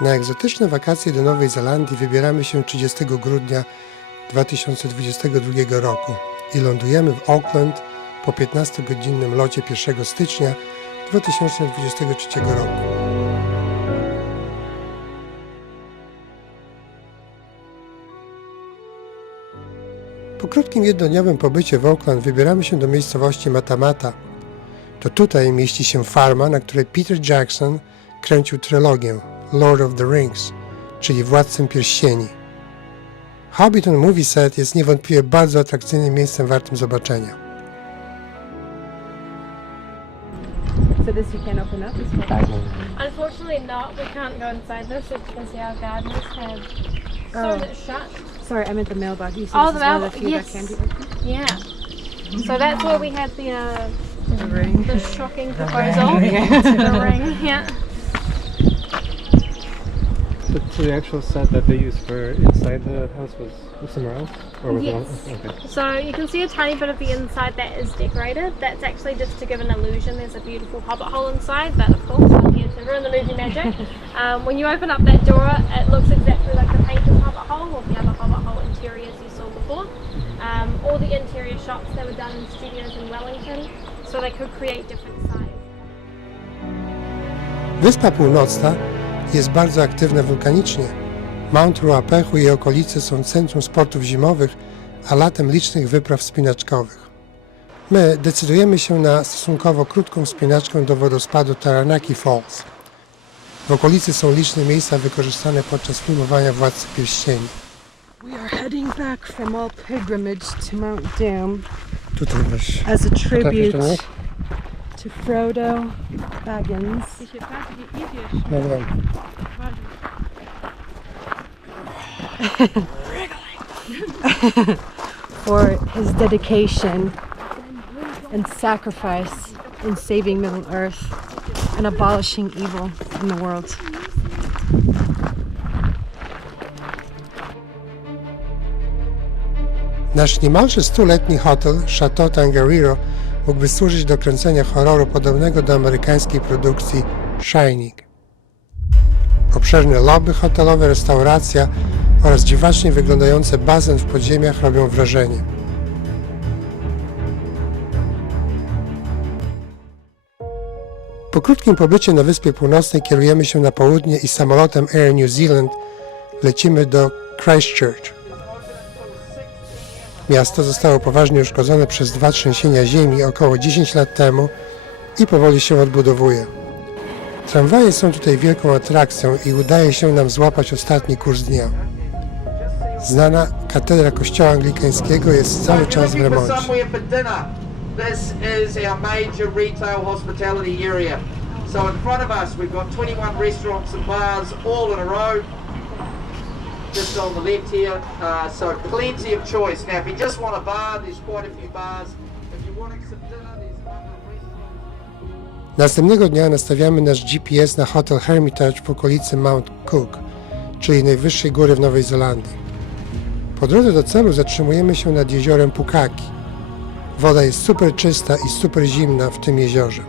Na egzotyczne wakacje do Nowej Zelandii wybieramy się 30 grudnia 2022 roku i lądujemy w Auckland po 15-godzinnym locie 1 stycznia 2023 roku. Po krótkim jednodniowym pobycie w Auckland wybieramy się do miejscowości Matamata. To tutaj mieści się farma, na której Peter Jackson kręcił trylogię Lord of the Rings, czyli Władcę Pierścieni. Hobbiton Movie Set jest niewątpliwie bardzo atrakcyjnym miejscem wartym zobaczenia. So this you can't open up? This one? Unfortunately not. We can't go inside this because our gardeners have so much shut. Sorry, I meant the mailbox. You said Oh, this the is one of mailbox, the few yes. that can be opened. Yeah. So that's where we had The ring. the shocking proposal. The ring, yeah. So the actual set that they used for inside the house was somewhere else? Or was Yes. it on? Okay. So you can see a tiny bit of the inside that is decorated. That's actually just to give an illusion. There's a beautiful hobbit hole inside, but of course I'm here to ruin the movie magic. When you open up that door, it looks exactly like the painted hobbit hole or the other hobbit hole interiors you saw before. All the interior shots, they were done in studios in Wellington, so they could create different sizes. Wyspa Północna jest bardzo aktywna wulkanicznie. Mount Ruapehu i jej okolice są centrum sportów zimowych, a latem licznych wypraw wspinaczkowych. My decydujemy się na stosunkowo krótką wspinaczkę do wodospadu Taranaki Falls. W okolicy są liczne miejsca wykorzystane podczas filmowania Władcy Pierścieni. We are heading back from all pilgrimage to Mount Doom Tutaj weź. as a tribute to nie? to Frodo Baggins. Dobra. For his dedication and sacrifice in saving Middle Earth and abolishing evil in the world. Nasz niemalże 100-letni hotel Chateau Tangariro mógłby służyć do kręcenia horroru podobnego do amerykańskiej produkcji Shining. Obszerne lobby hotelowe, restauracja oraz dziwacznie wyglądający basen w podziemiach robią wrażenie. Po krótkim pobycie na Wyspie Północnej kierujemy się na południe i samolotem Air New Zealand lecimy do Christchurch. Miasto zostało poważnie uszkodzone przez 2 trzęsienia ziemi około 10 lat temu i powoli się odbudowuje. Tramwaje są tutaj wielką atrakcją i udaje się nam złapać ostatni kurs dnia. Znana katedra kościoła anglikańskiego jest cały czas w remoncie. This is our major retail hospitality area. So in front of us we've got 21 restaurants and bars all in a row. Just on the left here, so plenty of choice. Now if you just want a bar, there's quite a few bars. If you're wanting some dinner, there's a number of restaurants. Następnego dnia nastawiamy nasz GPS na hotel Hermitage w okolicy Mount Cook, czyli najwyższej góry w Nowej Zelandii. Po drodze do celu zatrzymujemy się nad jeziorem Pukaki. Woda jest super czysta i super zimna w tym jeziorze.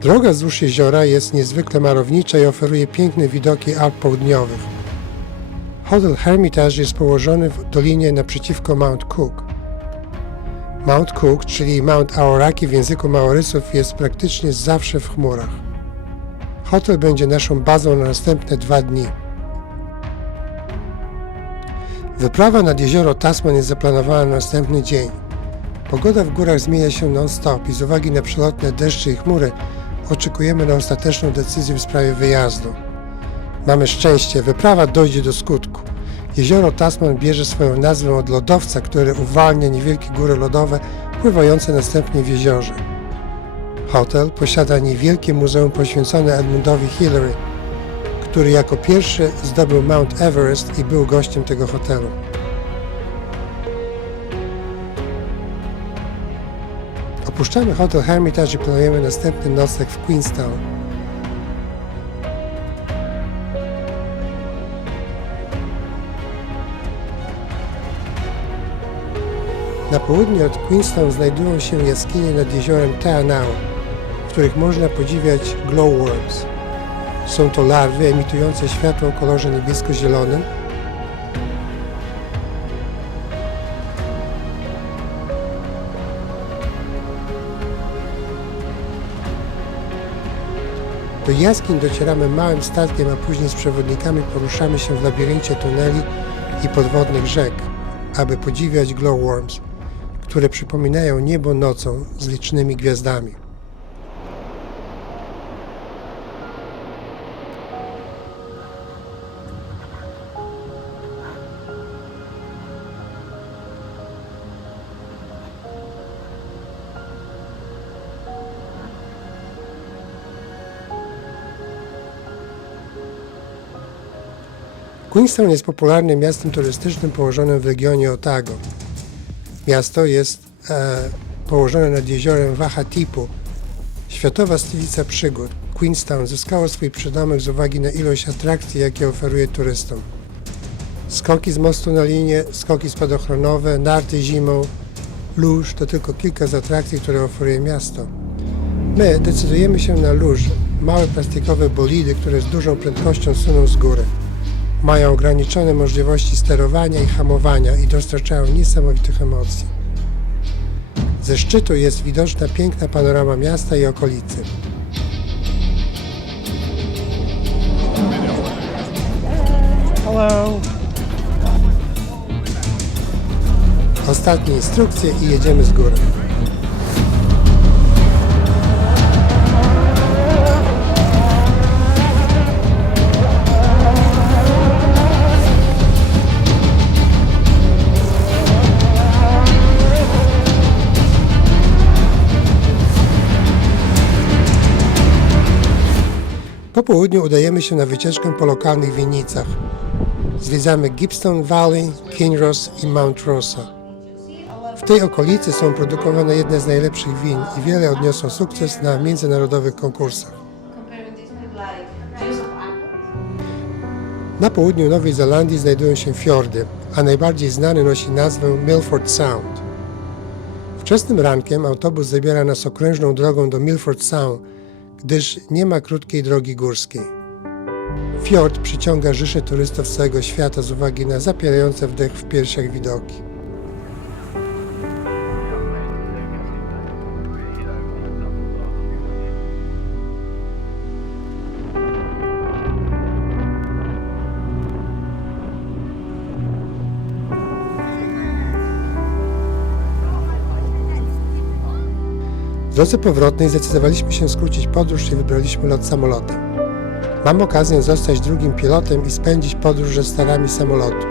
Droga wzdłuż jeziora jest niezwykle malownicza i oferuje piękne widoki Alp Południowych. Hotel Hermitage jest położony w dolinie naprzeciwko Mount Cook. Mount Cook, czyli Mount Aoraki w języku Maorysów, jest praktycznie zawsze w chmurach. Hotel będzie naszą bazą na następne 2 dni. Wyprawa nad jezioro Tasman jest zaplanowana na następny dzień. Pogoda w górach zmienia się non-stop i z uwagi na przelotne deszcze i chmury oczekujemy na ostateczną decyzję w sprawie wyjazdu. Mamy szczęście, wyprawa dojdzie do skutku. Jezioro Tasman bierze swoją nazwę od lodowca, który uwalnia niewielkie góry lodowe pływające następnie w jeziorze. Hotel posiada niewielkie muzeum poświęcone Edmundowi Hillary, który jako pierwszy zdobył Mount Everest i był gościem tego hotelu. Opuszczamy hotel Hermitage i planujemy następny nocleg w Queenstown. Na południe od Queenstown znajdują się jaskinie nad jeziorem Te Anau, w których można podziwiać glowworms. Są to larwy emitujące światło o kolorze niebiesko-zielonym, do jaskiń docieramy małym statkiem, a później z przewodnikami poruszamy się w labiryncie tuneli i podwodnych rzek, aby podziwiać glowworms, które przypominają niebo nocą z licznymi gwiazdami. Queenstown jest popularnym miastem turystycznym położonym w regionie Otago. Miasto jest położone nad jeziorem Wahatipu. Światowa stolica przygód. Queenstown zyskało swój przydomek z uwagi na ilość atrakcji, jakie oferuje turystom. Skoki z mostu na linię, skoki spadochronowe, narty zimą, luż to tylko kilka z atrakcji, które oferuje miasto. My decydujemy się na luż, małe plastikowe bolidy, które z dużą prędkością suną z góry. Mają ograniczone możliwości sterowania i hamowania i dostarczają niesamowitych emocji. Ze szczytu jest widoczna piękna panorama miasta i okolicy. Hello. Ostatnie instrukcje i jedziemy z góry. Po południu udajemy się na wycieczkę po lokalnych winnicach. Zwiedzamy Gippsland Valley, Kinross i Mount Rosa. W tej okolicy są produkowane jedne z najlepszych win i wiele odniosło sukces na międzynarodowych konkursach. Na południu Nowej Zelandii znajdują się fiordy, a najbardziej znany nosi nazwę Milford Sound. Wczesnym rankiem autobus zabiera nas okrężną drogą do Milford Sound, gdyż nie ma krótkiej drogi górskiej. Fiord przyciąga rzesze turystów z całego świata z uwagi na zapierające wdech w piersiach widoki. W drodze powrotnej zdecydowaliśmy się skrócić podróż i wybraliśmy lot samolotem. Mam okazję zostać drugim pilotem i spędzić podróż ze starami samolotu.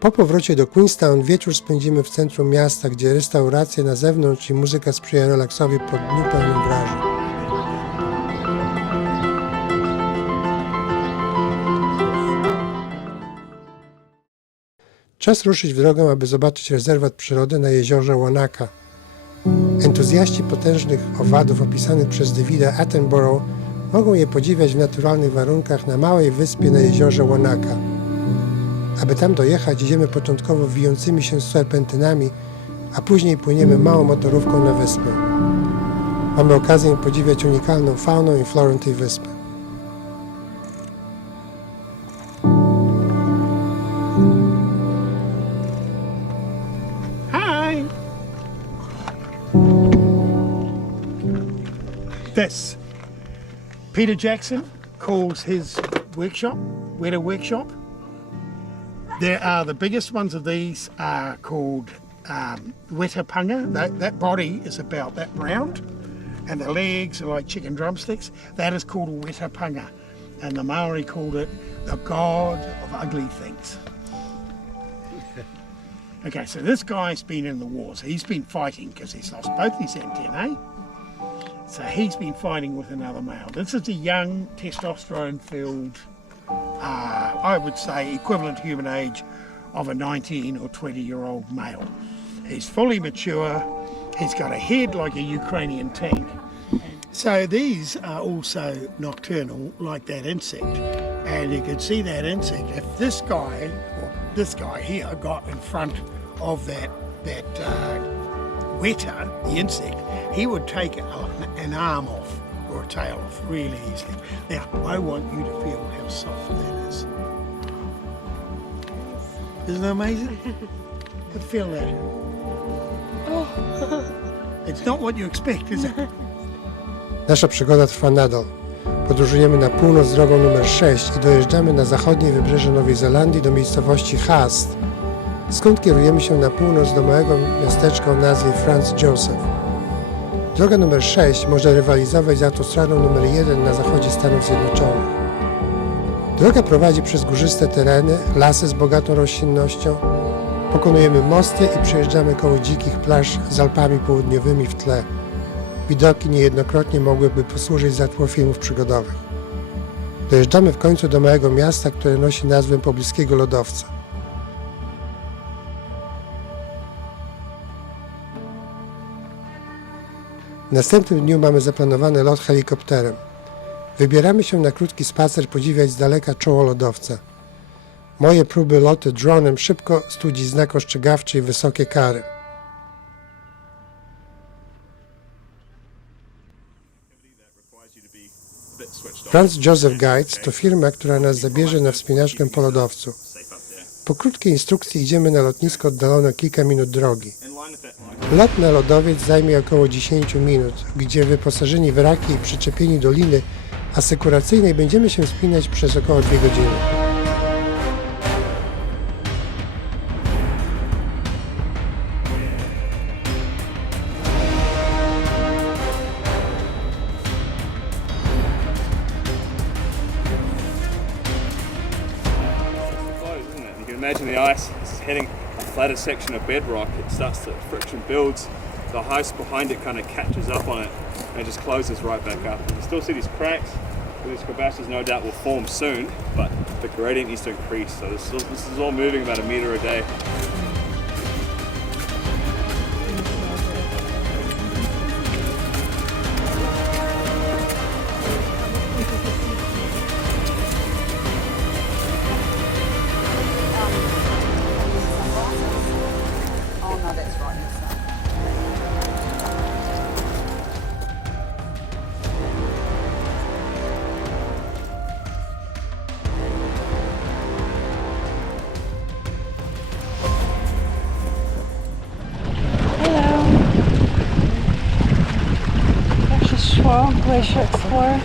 Po powrocie do Queenstown wieczór spędzimy w centrum miasta, gdzie restauracje na zewnątrz i muzyka sprzyja relaksowi po dniu pełnym wrażeń. Czas ruszyć w drogę, aby zobaczyć rezerwat przyrody na jeziorze Wanaka. Entuzjaści potężnych owadów opisanych przez Davida Attenborough mogą je podziwiać w naturalnych warunkach na małej wyspie na jeziorze Wanaka. Aby tam dojechać, idziemy początkowo wijącymi się serpentynami, a później płyniemy małą motorówką na wyspę. Mamy okazję podziwiać unikalną fauną i florę tej wyspy. Hi. This. Peter Jackson calls his workshop Weta Workshop. The biggest ones of these are called Weta Punga. That body is about that round, and the legs are like chicken drumsticks. That is called a Weta Punga, and the Maori called it the god of ugly things. Okay, so this guy's been in the wars. He's been fighting because he's lost both his antennae. So he's been fighting with another male. This is a young, testosterone-filled, I would say equivalent human age of a 19 or 20-year-old male. He's fully mature, It's got a head like a Ukrainian tank. So these are also nocturnal, like that insect. And you can see that insect. If this guy, or this guy here, got in front of that weta, the insect, he would take an arm off or a tail off really easily. Now, I want you to feel how soft that is. Isn't that amazing? Feel that. It's not what you expect, is it? Nasza przygoda trwa nadal. Podróżujemy na północ drogą numer 6 i dojeżdżamy na zachodnie wybrzeże Nowej Zelandii do miejscowości Haast, skąd kierujemy się na północ do małego miasteczka o nazwie Franz Joseph. Droga numer 6 może rywalizować z autostradą numer 1 na zachodzie Stanów Zjednoczonych. Droga prowadzi przez górzyste tereny, lasy z bogatą roślinnością. Pokonujemy mosty i przejeżdżamy koło dzikich plaż z Alpami Południowymi w tle. Widoki niejednokrotnie mogłyby posłużyć za tło filmów przygodowych. Dojeżdżamy w końcu do małego miasta, które nosi nazwę pobliskiego lodowca. W następnym dniu mamy zaplanowany lot helikopterem. Wybieramy się na krótki spacer podziwiać z daleka czoło lodowca. Moje próby lotu dronem szybko studzi znak ostrzegawczy i wysokie kary. Franz Joseph Guides to firma, która nas zabierze na wspinaczkę po lodowcu. Po krótkiej instrukcji idziemy na lotnisko oddalone kilka minut drogi. Lot na lodowiec zajmie około 10 minut, gdzie wyposażeni w raki i przyczepieni do liny asekuracyjnej będziemy się wspinać przez około 2 godziny. Imagine the ice is hitting a flatter section of bedrock, it starts to, friction builds, the ice behind it kind of catches up on it and it just closes right back up. You can still see these cracks, these crevasses no doubt will form soon, but the gradient needs to increase, so this is all moving about a meter a day. Glacier Explorer.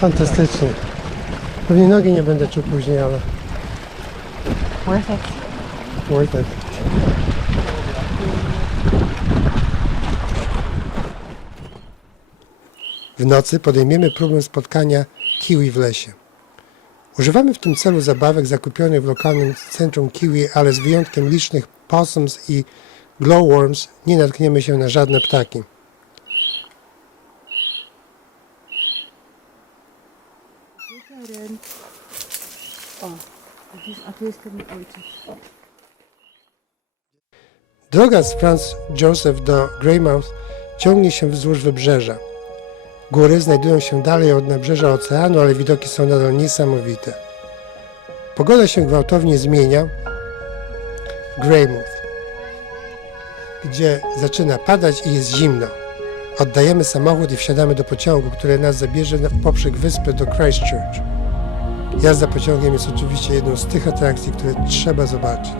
Fantastycznie. Pewnie nogi nie będę czuł później, ale Worth it. worth it. W nocy podejmiemy próbę spotkania kiwi w lesie. Używamy w tym celu zabawek zakupionych w lokalnym centrum kiwi, ale z wyjątkiem licznych possums i glowworms nie natkniemy się na żadne ptaki. Droga z Franz Joseph do Greymouth ciągnie się wzdłuż wybrzeża. Góry znajdują się dalej od nabrzeża oceanu, ale widoki są nadal niesamowite. Pogoda się gwałtownie zmienia w Greymouth, gdzie zaczyna padać i jest zimno. Oddajemy samochód i wsiadamy do pociągu, który nas zabierze w poprzek wyspy do Christchurch. Jazda pociągiem jest oczywiście jedną z tych atrakcji, które trzeba zobaczyć.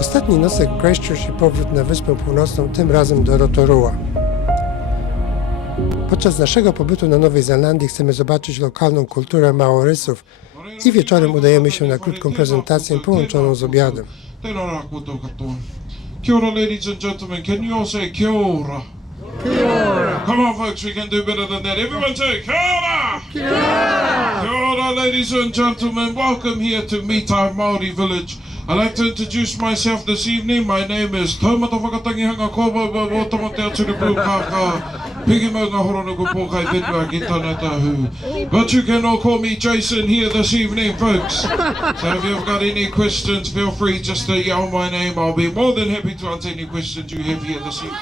Ostatni nocleg w Christchurch i powrót na Wyspę Północną, tym razem do Rotorua. Podczas naszego pobytu na Nowej Zelandii chcemy zobaczyć lokalną kulturę Maorysów i wieczorem udajemy się na krótką prezentację połączoną z obiadem. Kia ora, ladies and gentlemen. Can you all say kia ora? Kia ora. Come on, folks, we can do better than that. Everyone say kia ora! Kia ora! Kia ora, ladies and gentlemen. Welcome here to Mitai Māori Village. I'd like to introduce myself this evening. My name is Taumata Whakatangihanga Koba Watamate Aturi Pukaka Pigi Maunga Horonuku Pokai Whenua Ki Tāna Tahu. But you can all call me Jason here this evening, folks. So if you've got any questions, feel free just to yell my name. I'll be more than happy to answer any questions you have here this evening.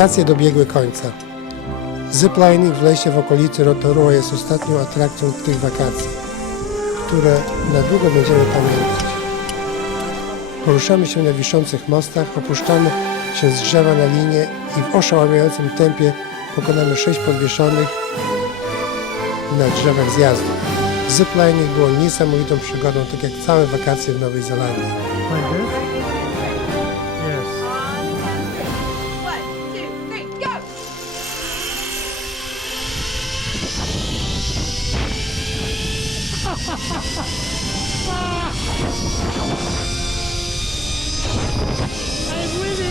Wakacje dobiegły końca. Ziplining w lesie w okolicy Rotorua jest ostatnią atrakcją tych wakacji, które na długo będziemy pamiętać. Poruszamy się na wiszących mostach, opuszczamy się z drzewa na linię i w oszałamiającym tempie pokonamy 6 podwieszonych na drzewach zjazdów. Ziplining było niesamowitą przygodą, tak jak całe wakacje w Nowej Zelandii. I'm with it!